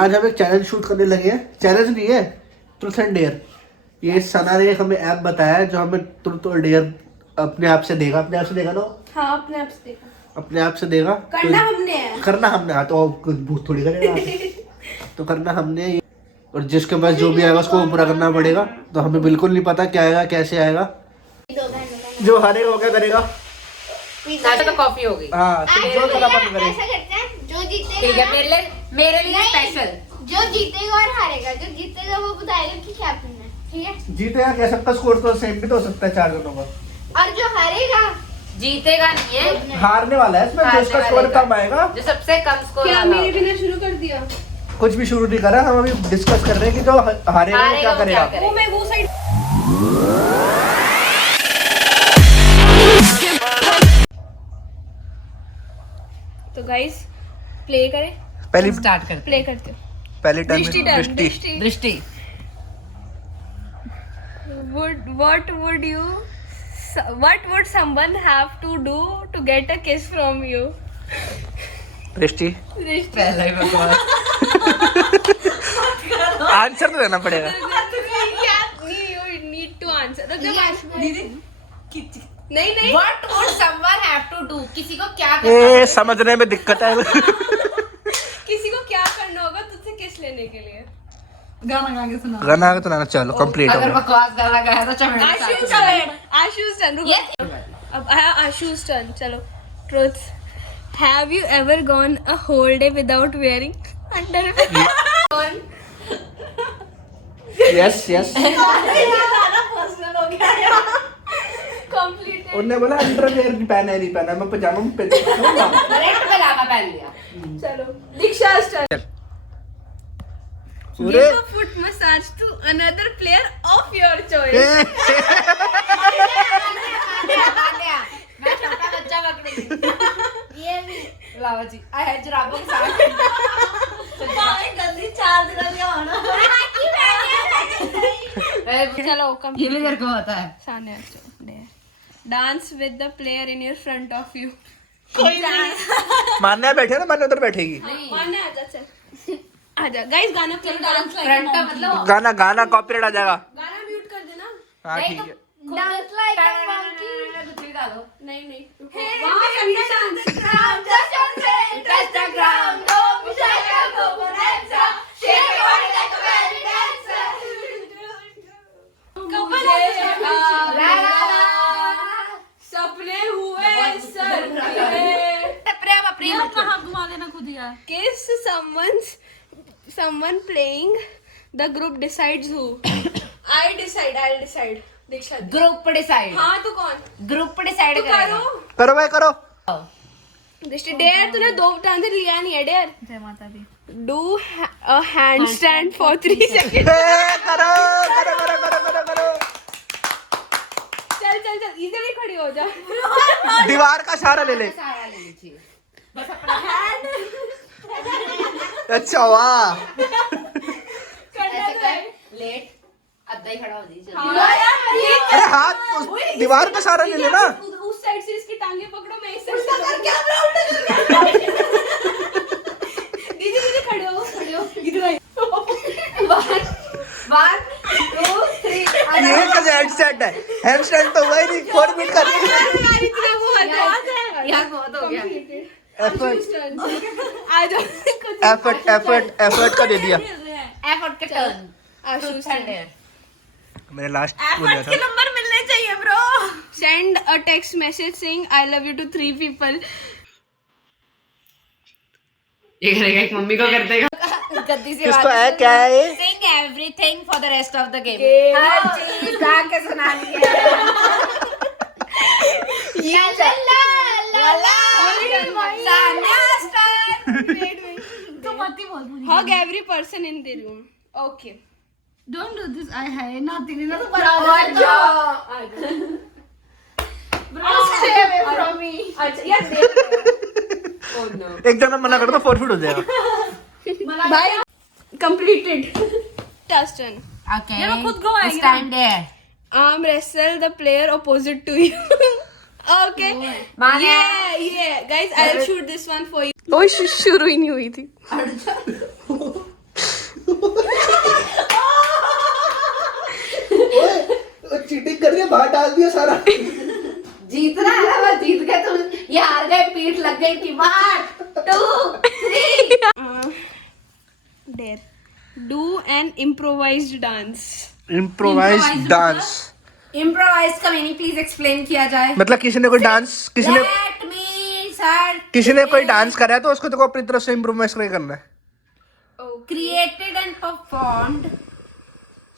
आज हम एक चैलेंज शूट करने लगे हैं। चैलेंज नहीं है, ट्रूथ एंड डेयर। ये सना ने हमें ऐप बताया है जो हमें ट्रूथ और डेयर अपने आप से देगा। अपने आप से देगा ना? हाँ, अपने आप से देगा। अपने आप से देगा। करना हमने है। करना हमने। हाँ तो भूत थोड़ी करेगा। तो करना हमने ही। और जिसके पास जो भी आएगा उसको पूरा करना पड़ेगा। तो हमें बिल्कुल नहीं पता क्या आएगा, कैसे आएगा। जो हारेगा वो क्या करेगा? तो कॉफी हो गई। हाँ, जो करना बंद करे। ऐसा करते हैं, जो जीतेगा ठीक है, ना, मेरे लिए नहीं, स्पेशल। जो जीतेगा और हारेगा, जो जीतेगा वो बताएगा कि क्या पीना है, ठीक है? जीतेगा क्या? सबका स्कोर तो सेम भी तो हो सकता है 4 जनों का। और जो हारेगा जीतेगा नहीं है, हारने वाला है इसमें, हारने जिसका वाले स्कोर का। कम आएगा। जो सबसे कम स्कोर क्या मेरे बिना शुरू कर दिया? कुछ भी शुरू नहीं करा, हम अभी डिस्कस कर रहे हैं कि जो हारेगा वो क्या करेगा। वो मैं वो साइड। तो गाइस प्ले करें। पहली स्टार्ट कर। प्ले करते हो। पहली टाइम दृष्टि डन। दृष्टि। दृष्टि। What would someone have to do to get a kiss from you? दृष्टि दृष्टि। पहला ही बकवास। आंसर तो देना पड़ेगा। You need to answer. नहीं नहीं। What would someone have to do? किसी को क्या ये करना? समझने में दिक्कत है। किसी को क्या करना होगा तुझसे किस लेने के लिए? गाना गा के सुना। गाना तो ना, चलो कंप्लीट हो अगर गया। बकवास गाना गाया तो चमेड़ आशु's turn. अब आया आशु's turn. चलो. Truth. Have you ever gone a whole day without wearing underwear? Yes yes. Completed. उन्होंने बोला अंडरवेयर नहीं पहना है, नहीं पहना। मैं पजामा में पहन डायरेक्ट पजामा पहन लिया। चलो. Diksha's turn. पूरे Give a foot massage to another player of your choice. मैं छोटा बच्चा पकड़ूंगी। ये भी लावा जी आई है जुराबों के साथ। चलो ये भी तेरे को होता है। सामने dance with the player in your front of you. मानने बैठे ना, मानने उधर बैठेगी। मानने आजा. चल आजा गाइस. गाना प्ले. डांस फ्रंट का मतलब गाना गाना कॉपीराइट आ जाएगा। गाना म्यूट कर देना. हाँ ठीक है। डांस लाइक अ मंकी, कुछ भी डालो। नहीं नहीं. वहाँ करना डांस ग्राउंड जस्ट ऑन से टच द ग्राउंड गो पुशाया गो बोनेसा shake your body like a belly dancer. सपने हुए सर प्रेम कहाँ घुमा देना खुद यार। किस someone playing the group decides who. I'll decide. Diksha. Group decide. हाँ तो कौन? ग्रुप डिसाइड तो करेगा। करो. करो भाई करो। दृष्टि डेयर तूने 2 आंसर लिया नहीं है. डेयर. जय माता दी। Do a handstand for 3 seconds. करो करो करो करो करो करो। चल इधर खड़ी हो जा. दीवार का सहारा ले ले। सहारा ले लीजिए। बस अपना अच्छा वाह। लेट अद्धा ही खड़ा हो दीजिए। अरे हाथ उस दीवार का सहारा ले लेना। उस साइड से इसकी टांगे पकड़ो. मैं इस साइड से. दीदी खड़े हो. इधर आई. 1 2 3 ये कैसे हैंडस्टैंड है? हैंडस्टैंड तो हुआ ही नहीं। 4 मिनट का यार इतना वो है. यार बहुत हो गया। आ जाओ. एफर्ट का दे दिया। एफर्ट का टर्न। आशु's turn. मैंने लास्ट बोल दिया था। नंबर मिलने चाहिए bro. Send a text message saying I love you to 3 people. ये करेगा एक मम्मी को कर देगा। गद्दी से किसको है क्या है ये? Sing everything for the rest of the game. Game. हर चीज गा के सुनानी है। ला ला ला सान्या स्टार। तो मत ही बोल. Hug every person in the room. Okay. Don't do this. I have nothing. Not stay away from me. अच्छा यार देख. Oh no. एक जना मना कर दो, फॉरफिट हो जाएगा। भाई completed. Turn. Okay. ये मैं खुद गवाएगी ना। Stand there. Arm wrestle the player opposite to you. Okay. माने Yeah. Guys, I'll shoot this one for you. ओह शुरू ही नहीं हुई थी. चीटिंग कर रही है, बाहर डाल दिया सारा। जीतना है ना, बस जीत गए तुम। ये हार गए, पीठ लग गई कि 1 2 3। Dare. Do an improvised dance. Improvised dance improvise का मीनिंग प्लीज एक्सप्लेन किया जाए। मतलब किसी ने कोई डांस, Let me start. किसी ने कोई डांस करा है तो उसको तो अपनी तरफ से इम्प्रोवाइज करना है। Created and performed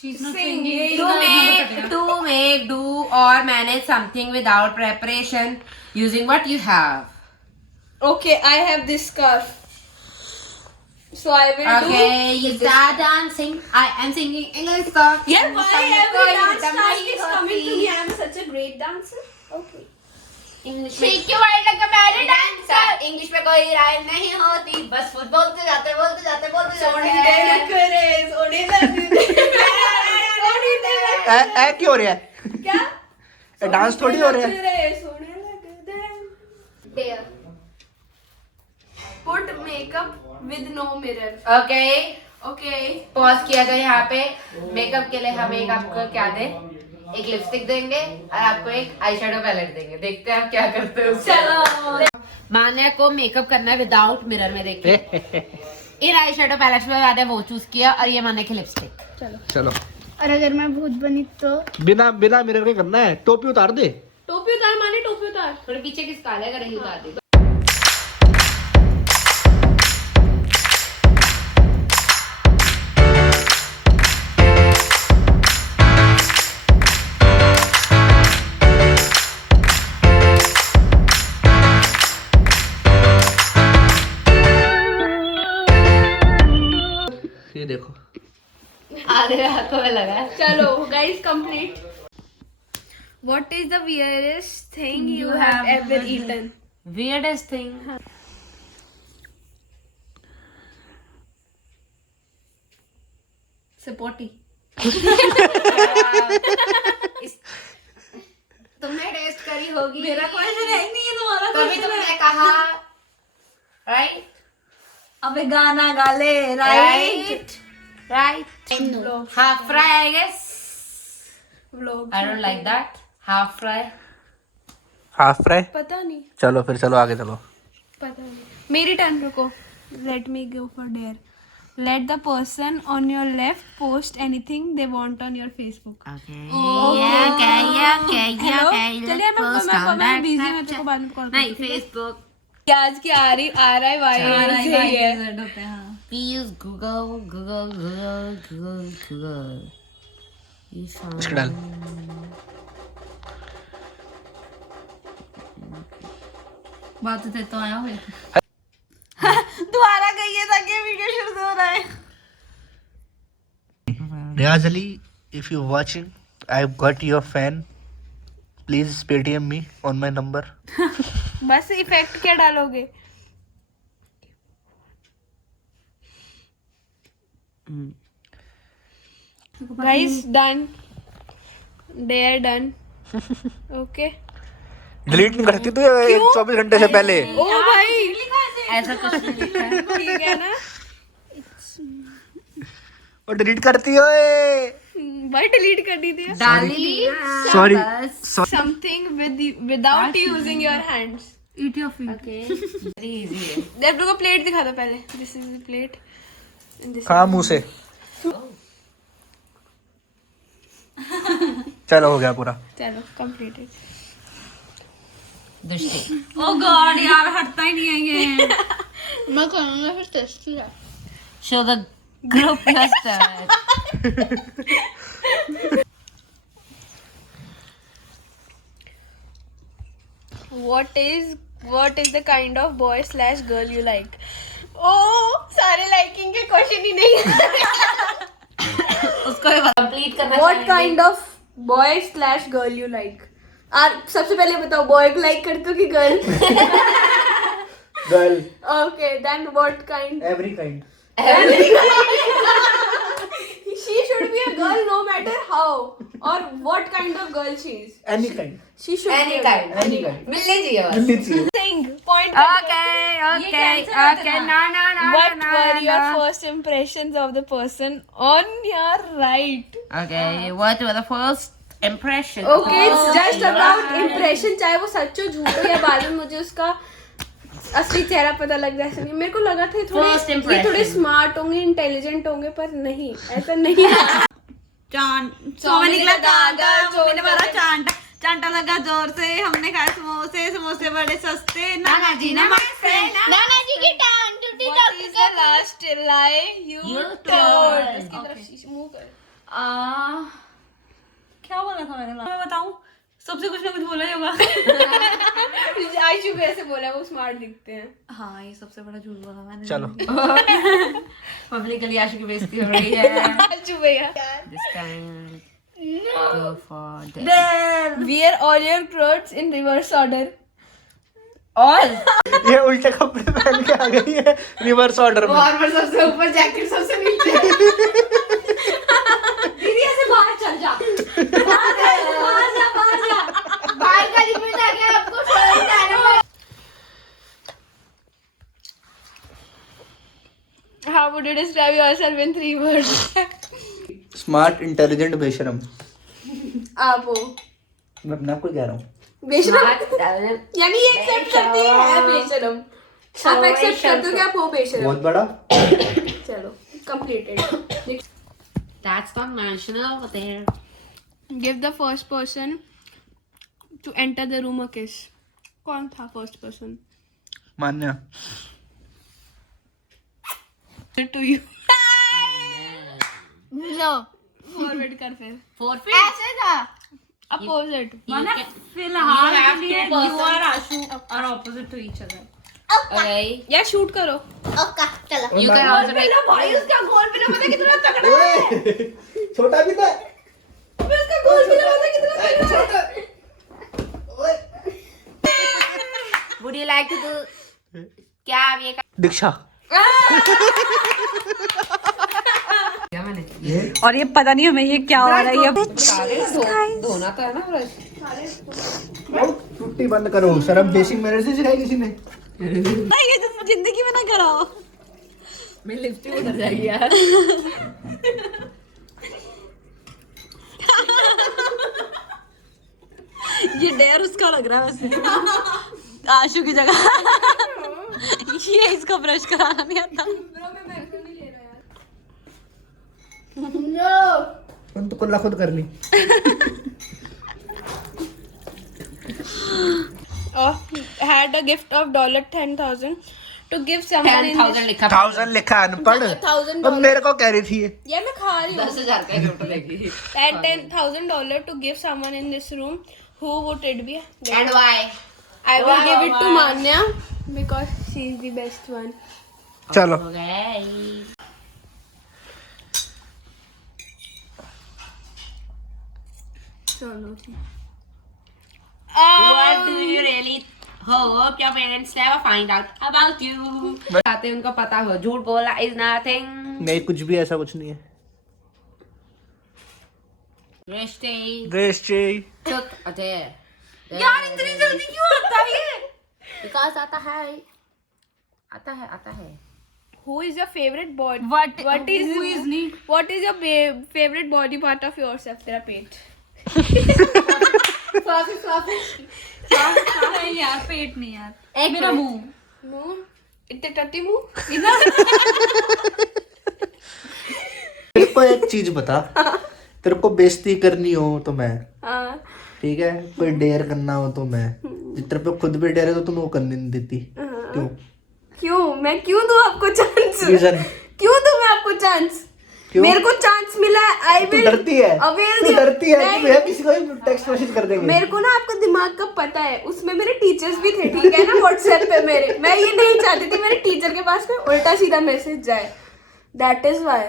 She's not Singing. to make, do or manage something without preparation using what you have. Okay, I have this scarf. So I will Okay, you start dancing. I am singing English song. do. Yeah, why every dance Rhythm task nahi is coming to hoti. me? I am such a great dancer. Okay. English में Shake your body like a belly dancer. English में कोई rhyme नहीं होती, बस खुद बोलते जाते सोने दे नखरे, सोने ऐ क्यों हो रहा है? क्या? डांस थोड़ी हो रहा है। नखरे, सोने लग दे। Dare. Put makeup with no mirror. Okay, Okay. Pause किया जाए यहाँ पे। मेकअप के लिए हम एक आपको क्या दे, एक लिपस्टिक देंगे और आपको एक आई शेडो पैलेट देंगे। देखते हैं आप क्या करते हो। चलो। मान्या को मेकअप करना है विदाउट मिरर में। देखिए इन आई शेडो पैलेट्स में मैंने वो चूज किया और ये मान्या की लिपस्टिक। चलो और अगर मैं भूत बनी तो? बिना मिरर के करना है। टोपी उतार दे। टोपी उतार माने, टोपी उतार। थोड़े पीछे किस काले का नहीं उतार दी। ये देखो, आधे हाथों में लगा है। चलो guys, complete. What is the weirdest thing you have ever eaten? Weirdest thing. सपोटी। तुमने टेस्ट करी होगी। मेरा क्वेश्चन है नहीं, तुम्हारा तभी तुमने कहा राइट। अबे गाना गा ले। Right right. Vlog. Half fry I guess. Vlog. I don't like that. Half fry. Half fry. पता नहीं, चलो फिर, चलो आगे चलो। पता नहीं। मेरी टर्न, रुको। Let me go for dare. Let the person on your left post anything they want on your Facebook. Okay. Hello? चलिए मैं बिजी हूँ, तेरे को बाद में कॉल नहीं फेसबुक। आज की आ रहा है वायरल है। Please Google. इसके डाल। बात तो आया हुए। दोबारा कहिए ताकि वीडियो शुरू हो रहा है। Riaz Ali, if you're watching, I've got your fan. Please Paytm me on my number. बस इफेक्ट क्या डालोगे? Guys, done. They are done. Okay. Delete नहीं करती तू ये 24 घंटे से पहले। ओ भाई, ऐसा कुछ नहीं लिखा है। ठीक है ना? और डिलीट करती हो भाई डिलीट कर दी थी। डाली। Sorry. Something without using your hands. Eat your feet. Okay. Very easy है। देव को प्लेट दिखा दो पहले। This is the plate. And this कहाँ मुंह से? चलो हो गया पूरा। चलो completed. दृष्टि। Oh God, यार हटता ही नहीं है ये। मैं करूँगा फिर टेस्ट किया। Show the group your star. What is the kind of boy / girl you like? Oh, सारे liking के क्वेश्चन ही नहीं। उसको कंप्लीट करना What kind of boy / girl you like? सबसे पहले बताओ, बॉय को लाइक करते हो कि girl? Girl. Okay, then what kind? Every kind. She should be a girl, no matter how or what kind of girl she is, any kind she should any be kind any kind मिलनी चाहिए बस मिलनी चाहिए Sing. Point. Okay ना What were your first impressions of the person on your right? Okay, what were the first impression? Okay, it's just about impression. चाहे वो सच हो झूठ हो या बाद में मुझे उसका असली चेहरा पता लग जाए ऐसा नहीं। मेरे को लगा था First ये impression. थोड़े स्मार्ट होंगे, इंटेलिजेंट होंगे, पर नहीं, ऐसा नहीं है। चांद सुबह निकला गागर, चोर मैंने बोला चांटा चांटा लगा जोर से, हमने खाए समोसे, समोसे बड़े सस्ते, नाना जी ने मस्ते। नाना जी की टांग टूटी What is the last lie you told? इसकी तरफ मुंह कर। क्या बोला था मैंने? मैं बताऊं, सबसे कुछ ना कुछ बोला ही होगा। आयशु भी ऐसे बोला, वो स्मार्ट दिखते हैं। हाँ, ये सबसे बड़ा झूठ बोला मैंने। चलो पब्लिकली आशु की बेइज्जती हो रही है। आयशु भैया। This time, go for that. Wear all your clothes in reverse order. All. ये उल्टे कपड़े पहन के आ गई है रिवर्स ऑर्डर में। फॉर्मल सबसे ऊपर, जैकेट सबसे नीचे। दीदी ऐसे बाहर चल जा। बाहर जा। बाहर गली में जाके आपको छोड़ जाना है। How would you describe yourself in 3 words? Smart intelligent बेशरम। आप हो मैं अपने आप को कह रहा हूँ। बेशरम, यानी ये एक्सेप्ट करती है बेशरम। आप एक्सेप्ट करते हो कि आप हो बेशरम। बहुत बड़ा। चलो, completed. That's not mentional there. Give the first person to enter the room a kiss. कौन था first person? Manya. To you. No. Forward कर फिर। Forfeit. ऐसे था। Opposite. माना फिलहाल You have के लिए two you और आशु are opposite to each other. Okay. या shoot करो। ओका चलो। You can also make. भाई उसका गोल भी पता कितना तगड़ा है। छोटा भी था। उसका गोल भी पता कितना तगड़ा है। Would you like to do? क्या आप ये दीक्षा। और ये पता नहीं हमें ये क्या हो रहा है ये धोना तो है ना ब्रश। छुट्टी बंद करो, शर्म बेसिक मैनर्स से सिखाई किसी ने। ये तो जिंदगी में ना कराओ। मेरी लिपस्टिक उधर जाएगी यार। ये डेयर उसका लग रहा है वैसे आशु की जगह। ये इसको ब्रश कराना नहीं आता। तुम तो कुल्ला खुद करनी। Had a gift of $10,000 to give someone in 10,000 लिखा। 1000 लिखा अनपढ़। $1,000 अब मेरे को कह रही थी ये। ये मैं खा रही हूँ। 10,000 का गिफ्ट देगी। And $10,000 to give someone in this room. Who would it be? And why? I will give it to Manya because she is the best one. चलो। Okay. चलो। What do you really hope your parents never find out about you? बताते उनको पता हो, झूठ बोला is nothing. नहीं, कुछ भी ऐसा कुछ नहीं है। दृष्टि दृष्टि। took a dare. यार इतनी जल्दी क्यों आता है ये? Because आता है। Who is your favorite body? What is who is नहीं? What is your favorite body part of yourself? तेरा पेट। नहीं यार पेट नहीं यार। मेरा मुंह। मुंह? इतने टट्टी मुंह? तेरे को एक चीज बता, तेरे को बेइज्जती करनी हो तो मैं, हाँ। ठीक है, कोई डेयर करना हो तो मैं, तेरे पे खुद भी डेयर है तो तुम वो करने नहीं देती। क्यों? क्यों? मैं क्यों दूं आपको चांस? रीजन? क्यों दूं मैं आपको चांस? क्यों? मेरे को चांस मिला है, आई तू विल। डरती है? तू डरती है कि भैया किसी को भी टेक्स्ट मैसेज कर देंगे? मेरे को ना आपका दिमाग का पता है, उसमें मेरे टीचर्स भी थे, ठीक है ना, व्हाट्सएप पे मेरे। मैं ये नहीं चाहती थी मेरे टीचर के पास में उल्टा सीधा मैसेज जाए। That is why.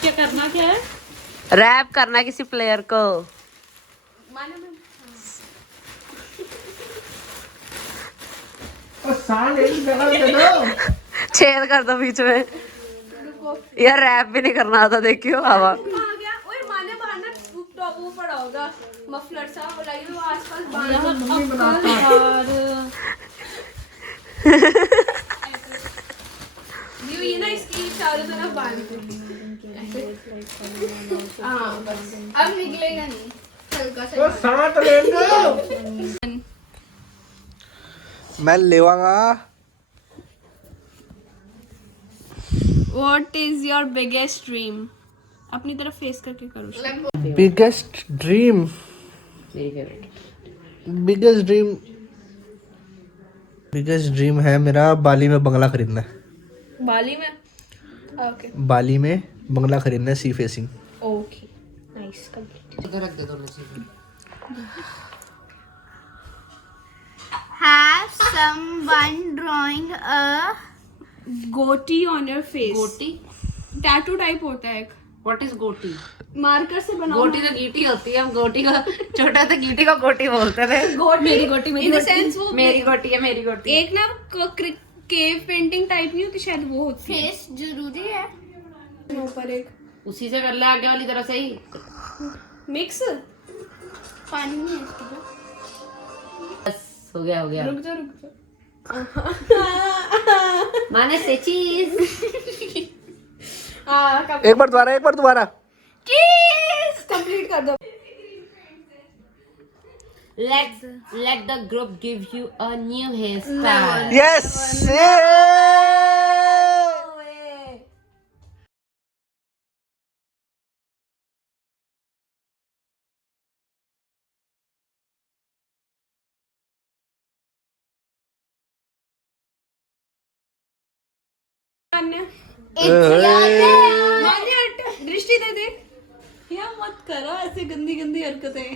क्या करना क्या है? रैप करना किसी प्लेयर को। छेद कर दो बीच में। यार रैप भी नहीं करना आता, देखियो हवा। आ गया। ओए माने बाहर ना टॉप वो पड़ा होगा मफलर सा, बुलाइए वो आसपास बांध दो ये ना इसकी चारों तरफ बांध दो। हाँ बस अब निकलेगा नहीं, हल्का सा साथ ले लो। मैं लेवांगा। What is your biggest dream? अपनी तरफ फेस करके करो। बिगेस्ट ड्रीम, मेरी फेवरेट। बिगेस्ट ड्रीम है मेरा बाली में बंगला खरीदना है। बाली में? ओके बाली में बंगला खरीदना है, sea facing. Okay nice complete. इधर रख दे दोनों चीजें। Have someone drawing a गोटी on your face. गोटी? टैटू टाइप होता है एक, व्हाट इज गोटी? मार्कर से बनाओ। गोटी तो गीटी होती है, हम गोटी को छोटा था गीटी को गोटी बोलते थे। मेरी गोटी in the sense वो मेरी गोटी है, मेरी गोटी। एक ना केव पेंटिंग टाइप नहीं होती शायद, वो होती है। face जरूरी है। ऊपर एक उसी से कर ले आगे वाली तरफ से ही। मिक्स। पानी नहीं है इसके अंदर। बस हो गया, हो गया। रुक जा। माने से चीज। एक बार दोबारा। कंप्लीट कर दो। Let the group give you a new hairstyle. Yes. दृष्टि दे दे। यार मत करो ऐसे गंदी गंदी हरकतें।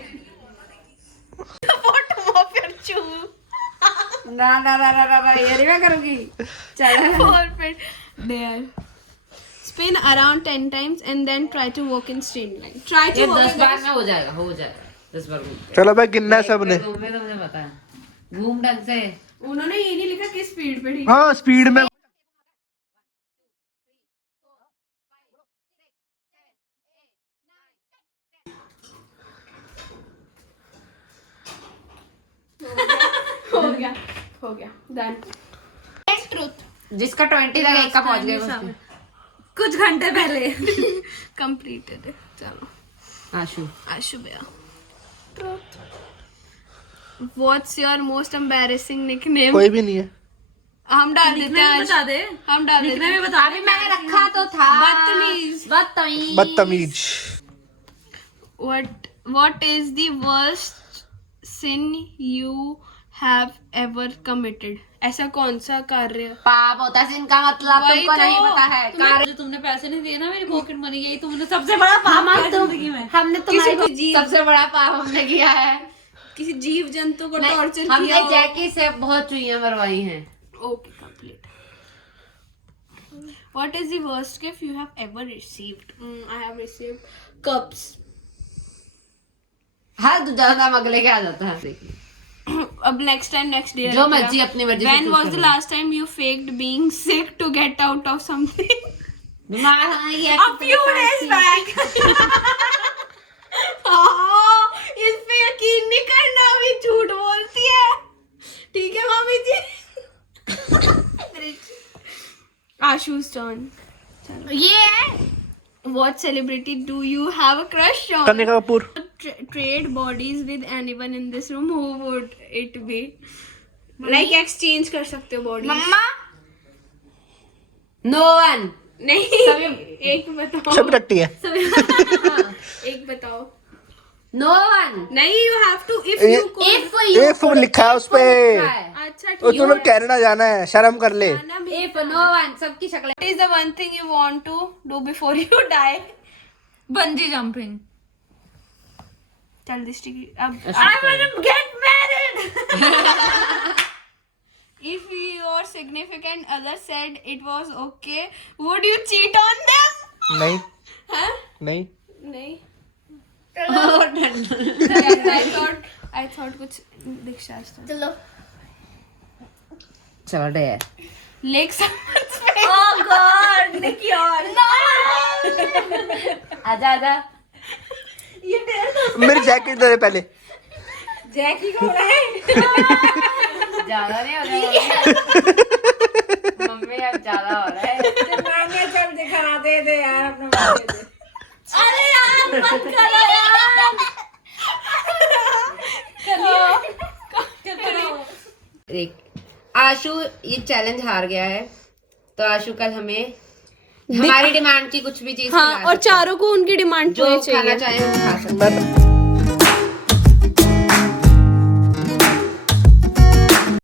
ना ये नहीं मैं करूंगी। Perfect. There. Spin around 10 times and then try to walk in straight line. Try to ये walk 10 in बार में हो जाएगा 10 बार घूम के। चलो भाई गिनना है सबने। तो मुझे पता है। घूम ढंग से। उन्होंने ये नहीं लिखा किस स्पीड पे। ठीक हाँ स्पीड में। हो गया डन। जिसका 20 तक एक का पहुंच गया उसके। कुछ घंटे पहले कंप्लीटेड। चलो आशु भैया। What's your most embarrassing nickname? कोई भी नहीं है। हम डाल देते हैं। बता दे। हम डाल देते हैं। अभी मैंने रखा तो था। बदतमीज। What is the worst sin you have ever committed? ऐसा कौन सा कार्य? पाप होता है इनका मतलब वही तुमको तो। नहीं पता है। जो तुमने पैसे नहीं दिए ना मेरी पॉकेट मनी, यही तुमने सबसे बड़ा पाप किया जिंदगी में। हमने किसी तुम्हारी सबसे बड़ा पाप हमने किया है। किसी जीव जंतु को नहीं, टॉर्चर हमने किया हो। जैकी से बहुत चुईयां मरवाई हैं। Okay, complete. What is the worst gift you have ever received? I have received cups. हर दूसरा दाम अगले के आ जाता है। अब next time next day. जो मर्जी अपनी मर्जी से When choose was the करो। last time you faked being sick to get out of something? दिमाग हमारी ये A few days back. इस पे यकीन नहीं करना, अभी झूठ बोलती है। ठीक है मामी जी। Ashu's turn. ये है। What celebrity do you have a crush on? Kanika Kapoor. Trade bodies with anyone in this room. Who would it be? Like exchange कर सकते हो bodies. मम्मा। No one. नहीं एक बताओ। सब रट्टी है। एक बताओ। No one. नहीं you have to if a- you could. एक फुट लिखा है उस पे। अच्छा और ठीक तुम्हें कनाडा जाना है, शर्म कर ले। है। इफ नो वन सबकी शक्ल। What is the one thing you want to do before you die? Bungee jumping. चल दृष्टि की अब I want to get married. If your significant other said it was okay, would you cheat on them? नहीं हाँ? नहीं। नहीं। चलो I thought कुछ दीक्षा चलो। डे। लेक समर्स पे Oh God, Nikki और आजा आजा। ये तेरे मेरी जैकेट दे दे पहले। जैकी को है। ज्यादा नहीं हो रहा मम्मी, अब ज्यादा हो रहा है। नानी चल दिखा दे यार अपना बात दे दे। अरे यार मत करो यार। देख आशु ये चैलेंज हार गया है, तो आशु कल हमें हमारी डिमांड की कुछ भी चीज हाँ, खिला और सकता है। चारों को उनकी डिमांड जो पूरी खाना चाहिए। चाहे वो खा सकते हैं।